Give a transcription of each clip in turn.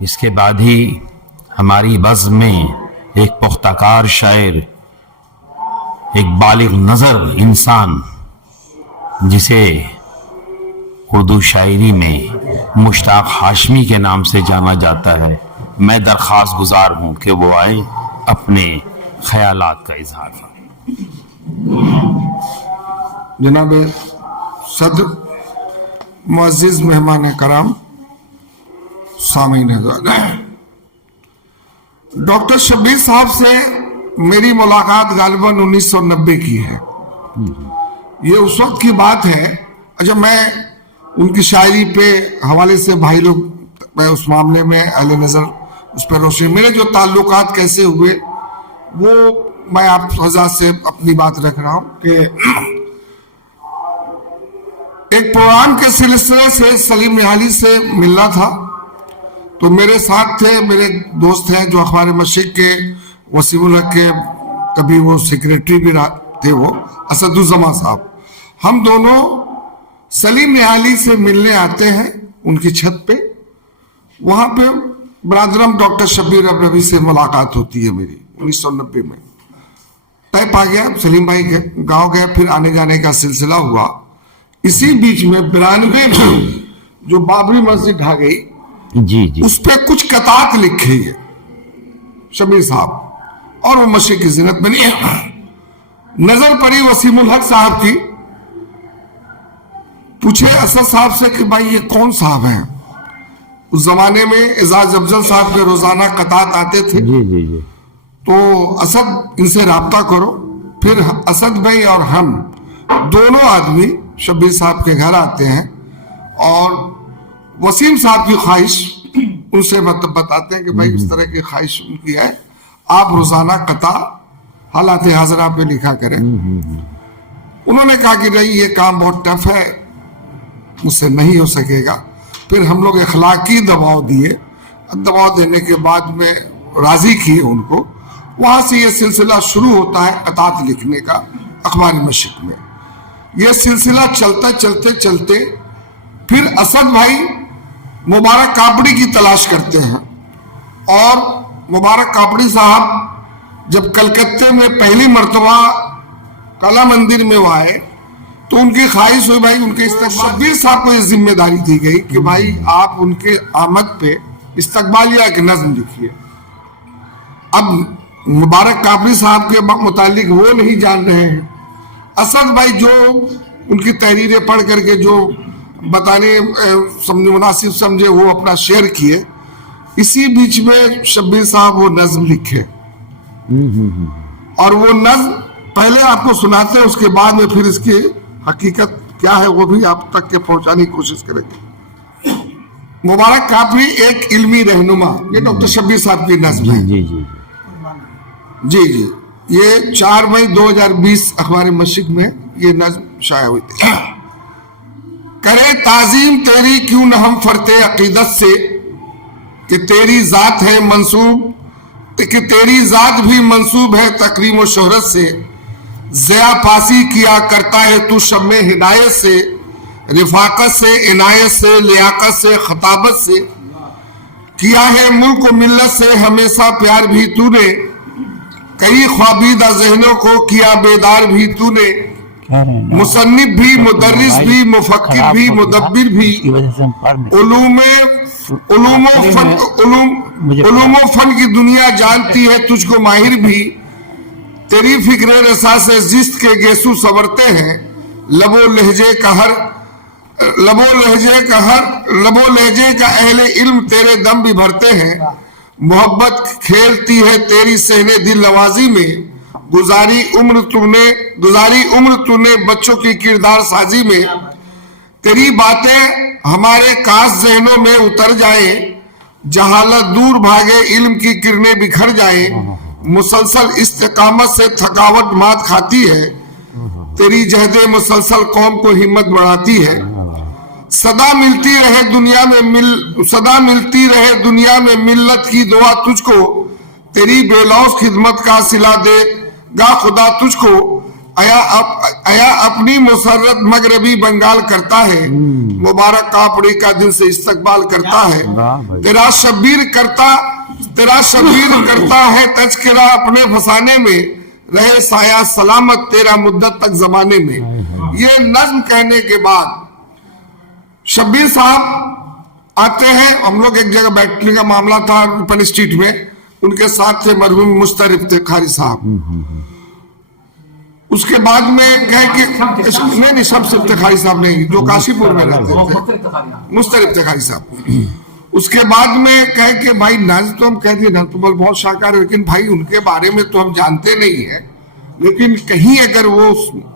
इसके बाद ही हमारी बज़्म में एक पुख्ताकार शायर, एक बालिग नज़र इंसान, जिसे उर्दू शायरी में मुश्ताक हाशमी के नाम से जाना जाता है, मैं दरख्वास्त गुजार हूँ कि वो आए, अपने ख्यालात का इजहार करें। जनाब सदर, मुअज़्ज़िज़ मेहमान कराम, सामीन डॉक्टर शब्बीर साहब से मेरी मुलाकात गालिबन 1990 की है। ये उस वक्त की बात है जब मैं उनकी शायरी पे हवाले से भाई लोग मैं उस मामले में अहले नज़र उस पर रोशनी, मेरे जो ताल्लुकात कैसे हुए वो मैं आप हज़रात से अपनी बात रख रहा हूँ कि एक प्रोग्राम के सिलसिले से सलीम निहाली से मिलना था, तो मेरे साथ थे मेरे दोस्त हैं जो अखबार मशरिक़ के वसीमुल हक के कभी वो सेक्रेटरी भी थे, वो असदुज़्ज़मा साहब। हम दोनों सलीम निहाली से मिलने आते हैं उनकी छत पे। वहां पे बरादरम डॉक्टर शब्बीर रबी से मुलाकात होती है मेरी 1990 में। तय पा गया, सलीम भाई गांव गए, फिर आने जाने का सिलसिला हुआ। इसी बीच में 92 में जो बाबरी मस्जिद ढा गई, जी उस पर कुछ कतात लिखे है शब्बीर साहब, और वो मशरिक़ की ज़ीनत बनी। नजर पड़ी वसीमुल हक साहब की, पूछे असद साहब से कि भाई ये कौन साहब हैं। उस जमाने में एजाज अफजल साहब के रोजाना कतात आते थे। जी। तो असद, इनसे राब्ता करो। फिर असद भाई और हम दोनों आदमी शब्बीर साहब के घर आते हैं और वसीम साहब की ख्वाहिश उनसे मतलब बताते हैं कि भाई इस तरह की ख्वाहिश उनकी है, आप रोजाना कता हालात हाजरा पे लिखा करें। उन्होंने कहा कि नहीं, ये काम बहुत टफ है, मुझसे नहीं हो सकेगा। फिर हम लोग अखलाकी दबाव दिए, दबाव देने के बाद में राजी किए उनको। वहां से ये सिलसिला शुरू होता है कतात लिखने का अखबार मशरिक़ में। ये सिलसिला चलते चलते चलते फिर असद भाई मुबारक कापड़ी की तलाश करते हैं, और मुबारक कापड़ी साहब जब कलकत्ते में पहली मर्तबा कला मंदिर में वो आए तो उनकी ख्वाहिश हुई भाई उनके शब्बीर साहब को ये जिम्मेदारी दी गई कि भाई आप उनके आमद पे इस्तकबालिया एक नज्म लिखिए। अब मुबारक कापड़ी साहब के मुतालिक वो नहीं जान रहे हैं, असद भाई जो उनकी तहरीरें पढ़ करके जो बताने समझे मुनासिब समझे वो अपना शेयर किए। इसी बीच में शब्बीर साहब वो नज्म लिखे, और वो नज्म पहले आपको सुनाते हैं, उसके बाद में फिर इसकी हकीकत क्या है वो भी आप तक के पहुंचाने की कोशिश करेंगे। मुबारक कापड़ी एक इल्मी रहनुमा, ये डॉक्टर शब्बीर साहब की नज्म है। जी, ये 4 मई 2020 अखबार मशरिक़ में ये नज्म शाया हुई थी। करे ताजीम तेरी क्यों न हम फरते अकीदत से, कि तेरी जात है मंसूब, कि तेरी जात भी मंसूब है तकरीम व शोहरत से। ज़या पासी किया करता है तू शम्मे हिदायत से, रिफाकत से, इनायत से, लियाकत से, खताबत से। किया है मुल्क व मिल्लत से हमेशा प्यार भी तूने, कई ख्वाबीदा ज़हनों को किया बेदार भी तूने। मुसन्निफ भी, मुदर्रिस भी, मुफक्किर भी, मुदब्बिर भी, उलूमो फन की दुनिया जानती है तुझको माहिर भी। तेरी फिक्र रसा से जिस्त के गेसू संवरते हैं, लबो लहजे का अहले इल्म तेरे दम भी भरते हैं। मोहब्बत खेलती है तेरी सहने दिल नवाजी में, गुजारी उम्र तूने बच्चों की किरदार साजी में। तेरी बातें हमारे काश जहनों में उतर जाए, जहालत दूर भागे इल्म की किरणें बिखर जाए। मुसलसल इस्तिकामत से थकावट मात खाती है, तेरी जहदे मुसलसल कौम को हिम्मत बढ़ाती है। सदा मिलती रहे दुनिया में मिल्लत की दुआ तुझको, तेरी बेलौस खिदमत का सिला देगा खुदा तुझको। अया अपनी मुसर्रत मगरबी बंगाल करता है, मुबारक कापड़ी का दिल से इस्तकबाल करता है। तेरा शब्बीर करता है तज़किरा अपने फसाने में, रहे साया सलामत तेरा मुद्दत तक जमाने में। ये नज्म कहने के बाद शब्बीर साहब आते हैं। हम लोग एक जगह बैठने का मामला था ओपन स्ट्रीट में, उनके साथ थे मरहूम मुश्तर इफ्तिखारी साहब। उसके बाद में कहे कि नहीं शब्द इफ्तिखारी साहब नहीं, जो काशीपुर में रहते थे, मुश्तर इफ्तिखारी साहब। उसके बाद में कहे कि भाई नज्म तो हम कहते हैं नज्म बहुत शानदार है, लेकिन भाई उनके बारे में तो हम जानते नहीं है, लेकिन कहीं अगर वो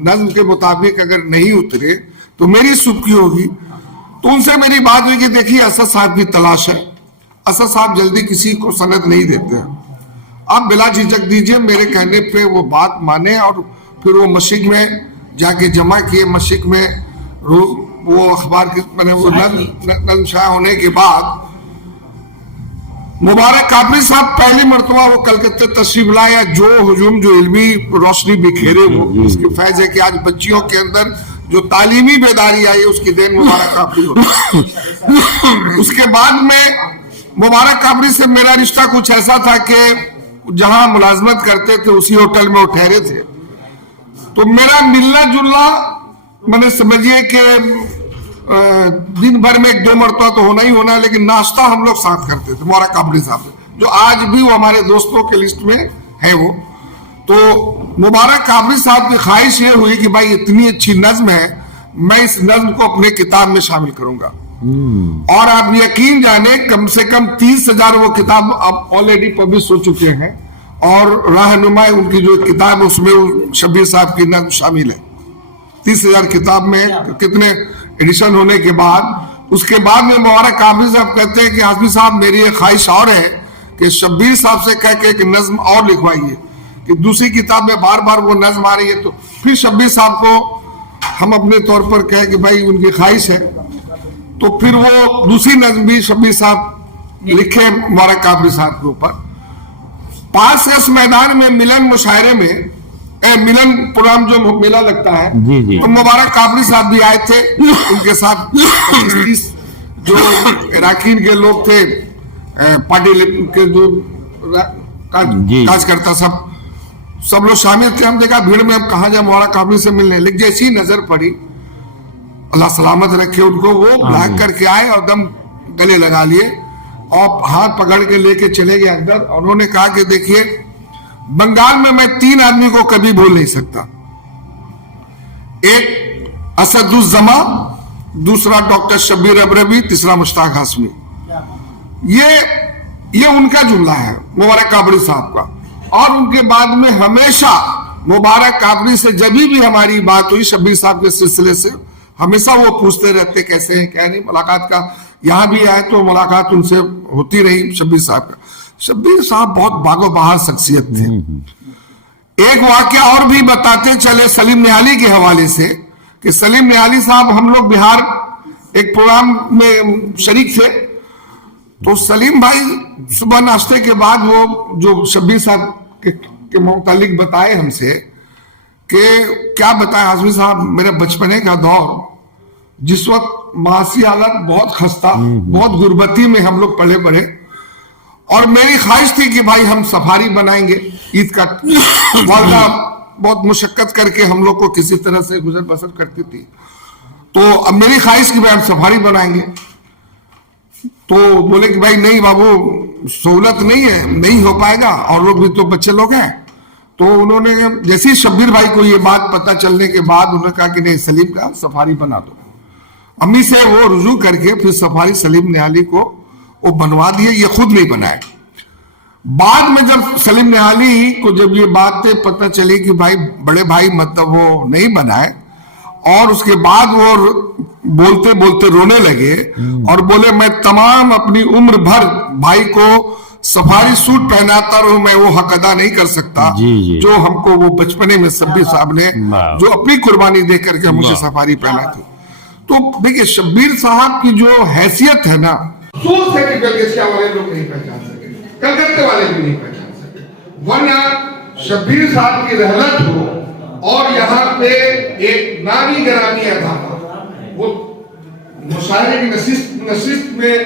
नज्म के मुताबिक अगर नहीं उतरे तो मेरी सुबकी होगी। तो उनसे मेरी बात हुई कि देखिए असद साहब की तलाश है, असद साहब जल्दी किसी को सनद नहीं देते हैं, आप बिला झिझक दीजिए। मेरे कहने पे वो बात माने और फिर वो मस्जिद में जाके जमा किए। मस्जिद में वो अखबार की मैंने वो नज्म शाया होने के बाद मुबारक कापड़ी साहब पहली मरतबा वो कलकत्ते तशरीफ लाया। जो हुजूम जो इल्मी रोशनी बिखेरे वो इसकी फैज है कि आज बच्चियों के अंदर जो तालीमी बेदारी आई उसकी देन मुबारक कापड़ी होती। उसके बाद में मुबारक कापड़ी से मेरा रिश्ता कुछ ऐसा था कि जहां मुलाजमत करते थे उसी होटल में वो ठहरे थे, तो मेरा मिलना जुलना मैंने समझिए कि दिन भर में 1-2 मरतबा तो होना ही होना, लेकिन नाश्ता हम लोग साथ करते थे मुबारक कापड़ी साहब से, जो आज भी वो हमारे दोस्तों के लिस्ट में है। वो तो मुबारक कापड़ी साहब की ख्वाहिश ये हुई कि भाई इतनी अच्छी नज्म है, मैं इस नज्म को अपने किताब में शामिल करूंगा। और आप यकीन जाने कम से कम 30,000 वो किताब अब ऑलरेडी पब्लिश हो चुके हैं, और रहनुमाई उनकी जो किताब उसमें शब्बीर साहब की नज्म शामिल है। 30,000 किताब में कितने एडिशन होने के बाद उसके बाद में मुबारक कापड़ी साहब कहते हैं कि हाफिज साहब मेरी एक ख्वाहिश और है कि शब्बीर साहब से कह के एक नज्म और लिखवाइए, कि दूसरी किताब में बार बार वो नज्म आ रही है। तो फिर शब्बीर साहब को हम अपने तौर पर कहे कि भाई उनकी ख्वाहिश है, तो फिर वो दूसरी नज्म भी शब्बीर साहब लिखे मुबारक कापड़ी साहब के ऊपर। पास इस मैदान में मिलन मुशायरे में मिलन प्रोग्राम जो मेला लगता है, तो मुबारक कापड़ी साहब भी आए थे, उनके साथ 30 जो इराकीन के लोग थे, पार्टी के जो कार्यकर्ता सब लोग शामिल थे। हम देखा भीड़ में अब कहा जाए मुबारक कापड़ी से मिलने, लेकिन जैसी नजर पड़ी, अल्लाह सलामत रखे उनको, वो भाग करके आए और दम गले लगा लिए और हाथ पकड़ के लेके चले गए अंदर। और उन्होंने कहा कि देखिए बंगाल में मैं 3 आदमी को कभी भूल नहीं सकता, एक असदुज्जमा, दूसरा डॉक्टर शब्बीर अबरवी, तीसरा मुश्ताक हाशमी। ये उनका जुमला है मुबारक कापड़ी साहब का। और उनके बाद में हमेशा मुबारक कापड़ी से जब भी हमारी बात हुई शब्बीर साहब के सिलसिले से, हमेशा वो पूछते रहते कैसे हैं क्या नहीं। मुलाकात का यहां भी आए तो मुलाकात उनसे होती रही शब्बीर साहब का। शब्बीर साहब बहुत बागो बहार शख्सियत थे। एक वाकया और भी बताते चले सलीम निहाली के हवाले से, कि सलीम निहाली साहब हम लोग बिहार एक प्रोग्राम में शरीक थे, तो सलीम भाई सुबह नाश्ते के बाद वो जो शब्बीर साहब के मुतालिक बताए हमसे कि क्या बताए हाशमी साहब, मेरे बचपने का दौर जिस वक्त मासी हालत बहुत खस्ता, बहुत गुर्बती में हम लोग पले बढ़े, और मेरी ख्वाहिश थी कि भाई हम सफारी बनाएंगे ईद का। वालदा बहुत मुशक्कत करके हम लोग को किसी तरह से गुजर बसर करती थी, तो अब मेरी ख्वाहिश कि भाई हम सफारी बनाएंगे। तो बोले कि भाई नहीं बाबू सहूलत नहीं है, नहीं हो पाएगा, और लोग भी तो बच्चे लोग हैं। तो उन्होंने जैसे ही शब्बीर भाई को ये बात पता चलने के बाद उन्होंने कहा कि नहीं सलीम का सफारी बना दो। अम्मी से वो रुजू करके फिर सफारी सलीम निहाली को वो बनवा दिए, ये खुद नहीं बनाए। बाद में जब सलीम निहाली को जब ये बातें पता चली कि भाई बड़े भाई मतलब वो नहीं बनाए, और उसके बाद वो बोलते बोलते रोने लगे और बोले मैं तमाम अपनी उम्र भर भाई को सफारी सूट पहनाता रहूं, मैं वो हक अदा नहीं कर सकता जो हमको वो बचपने में शब्बीर साहब ने जो अपनी कुर्बानी दे करके मुझे सफारी पहना थी। तो देखिए शब्बीर साहब की जो हैसियत है ना, सोच है कि कलकत्ता वाले लोग नहीं पहचान सके, कलकत्ते वाले भी नहीं पहचान सके, वरना शब्बीर साहब की रहलत हो और यहाँ पे एक नामी ग्रामी अदा वो मुशायरे की नशिस्त में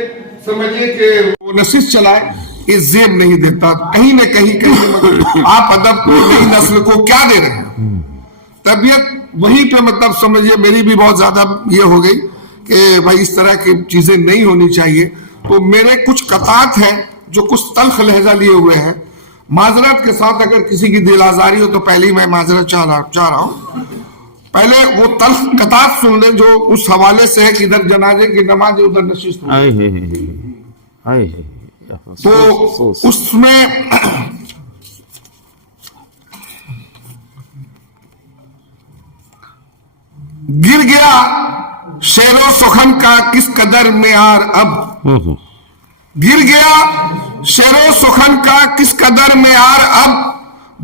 समझिए कि वो नशिस्त चलाए, ये जेब नहीं देता कहीं न कहीं मगर आप अदब को नई नस्ल को क्या दे रहे हैं। तबीयत वहीं पे मतलब समझिए मेरी भी बहुत ज्यादा ये हो गई कि भाई इस तरह की चीजें नहीं होनी चाहिए। तो मेरे कुछ कतात हैं जो कुछ तल्ख लहजा लिए हुए हैं, माजरत के साथ अगर किसी की दिल आजारी हो तो पहले ही मैं माजरत चाह रहा हूं। पहले वो तल्ख कतात सुन ले जो उस हवाले से है कि इधर जनाजे की नमाज उधर नशिस्त तो उसमें गिर गया शेरो सुखन का किस कदर मेयार अब, गिर गया शेरो सुखन का किस कदर मेयार अब,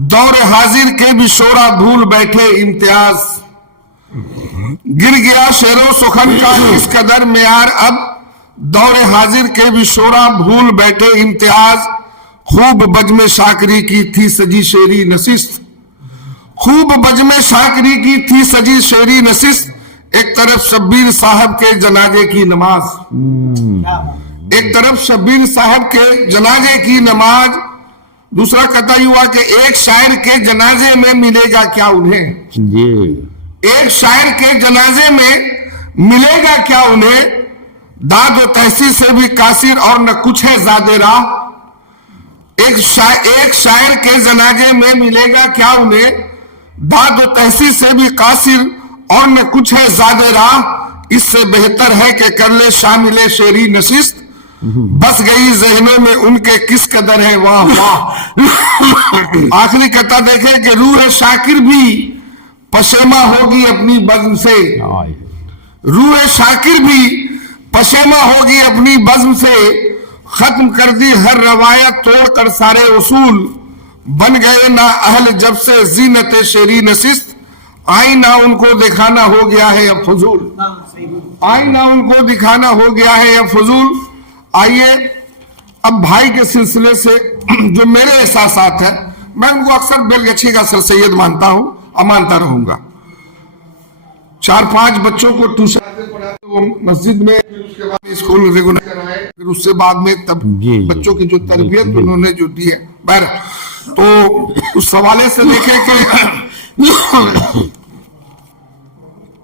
दौर हाजिर के भी शोरा भूल बैठे इम्तियाज। गिर गया शेरो सुखन का किस कदर मेयार अब, दौर हाजिर के भी शोरा भूल बैठे इम्तियाज। खूब बजमे शाकरी की थी सजी शेरी नशिस्त, खूब बजमे शाकरी की थी सजी शेरी नशिस्त। एक तरफ शब्बीर साहब के जनाजे की नमाज, एक तरफ शब्बीर साहब के जनाजे की नमाज। दूसरा कथा हुआ कि एक शायर के जनाजे में मिलेगा क्या उन्हें, एक शायर के जनाजे में मिलेगा क्या उन्हें, दाद व तहसील से भी कासिर और न कुछ है ज़ादे राह। एक शायर के जनाजे में मिलेगा क्या उन्हें, दाद व तहसील से भी कासिर और न कुछ है ज़ादे राह। इससे बेहतर है कि कर ले शामिले शेरी नशिस्त, बस गई जहनों में उनके किस कदर है वाह वाह। आखिरी कथा देखें कि रूह शाकिर भी पशेमा होगी अपनी बज़्म से, रूह शाकिर भी पशेमा होगी अपनी बज़्म से। खत्म कर दी हर रवायत तोड़ कर सारे उसूल, बन गए ना अहल जब से जीनत शेरी नशिस्त। आईना उनको दिखाना हो गया है अब फजूल, आईना उनको दिखाना हो गया है अब फजूल। आइए अब भाई के सिलसिले से जो मेरे एहसासात है, मैं उनको अक्सर बेलगछी का सर सैयद मानता हूं और मानता रहूंगा। 4-5 बच्चों को ट्यूशन पढ़ाते वो मस्जिद में, फिर उसके बाद स्कूल रेगुलर कराए, फिर उससे बाद में तब बच्चों की जो तरबियत उन्होंने जो दी है बहर, तो उस हवाले से देखे कि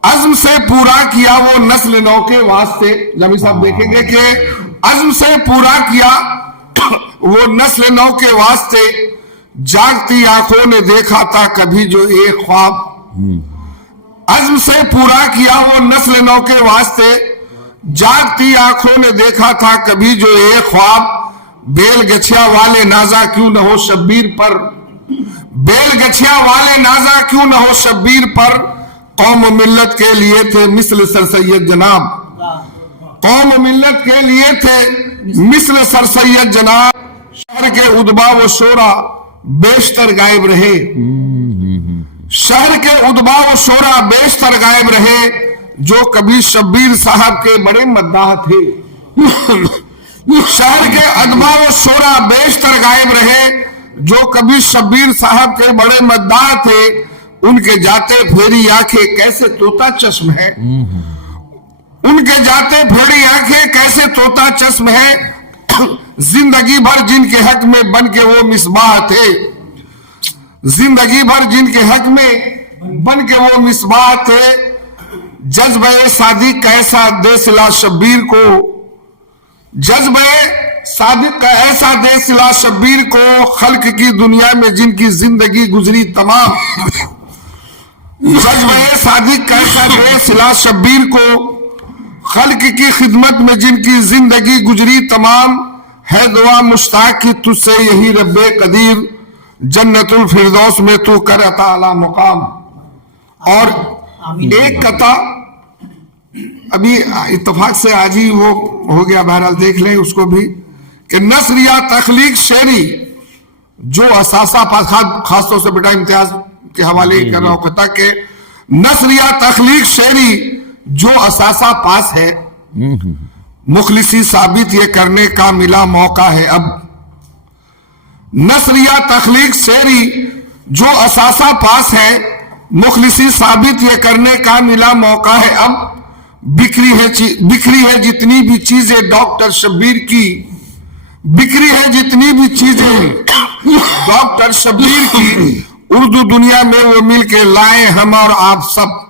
अज़्म से पूरा किया वो नस्ल नौ के वास्ते। जमी साहब देखेंगे कि अज़्म से पूरा किया वो नस्ल नौ के वास्ते, जागती आंखों ने देखा था कभी जो एक ख्वाब। अज़्म से पूरा किया वो नस्ल नौ के वास्ते, जागती आंखों ने देखा था कभी जो एक ख्वाब। बेल गछिया वाले नाजा क्यों न हो शब्बीर पर, बेल गछिया वाले नाजा क्यों न हो शब्बीर पर। कौम मिल्लत के लिए थे मिस्ल सर सैयद जनाब, कौम मिल्लत के लिए थे मिस्ल सर सैयद जनाब। शहर के उदबा व शोरा बेशतर गायब रहे, शहर के उदबा व शोरा बेशतर गायब रहे, जो कभी शब्बीर साहब के बड़े मद्दाह थे। शहर के अदबा व शोरा बेशतर गायब रहे, जो कभी शब्बीर साहब के बड़े मद्दाह थे। उनके जाते फेरी आंखें कैसे तोता चश्म है, उनके जाते फेरी आंखें कैसे तोता चश्म है। जिंदगी भर जिनके हक में बन के वो मिसबाह थे, जिंदगी भर जिनके हक में बन के वो मिसबाह थे। जज्बे सादिक का ऐसा दे सिला शब्बीर को, जज्बे सादिक का ऐसा दे सिला शब्बीर को। खल्क की दुनिया में जिनकी जिंदगी गुजरी तमाम, जज्बे सादिक का ऐसा दे सिला शब्बीर को। खल्क की खिदमत में जिनकी जिंदगी गुजरी तमाम। है दुआ मुश्ताक की तुझसे यही रब्बे कदीर, जन्नतुल फिरदौस में तू कर अता आला मुकाम। और एक कथा अभी इत्तेफाक से आज ही वो हो गया, बहरहाल देख लें उसको भी, कि नस्र या तख्लीक शेरी जो असासा खासतौर से बेटा इम्तियाज के हवाले कर रहा हूं कथा के, नस्र या तख्लीक शेरी जो असासा पास है, मुखलिसी साबित ये करने का मिला मौका है अब। नस्र या तख्लीक शेरी जो असासा पास है, मुखलिसी साबित ये करने का मिला मौका है अब। बिखरी है जितनी भी चीजें डॉक्टर शब्बीर की, बिखरी है जितनी भी चीजें डॉक्टर शब्बीर की, उर्दू दुनिया में वो मिलके लाए हम और आप सब।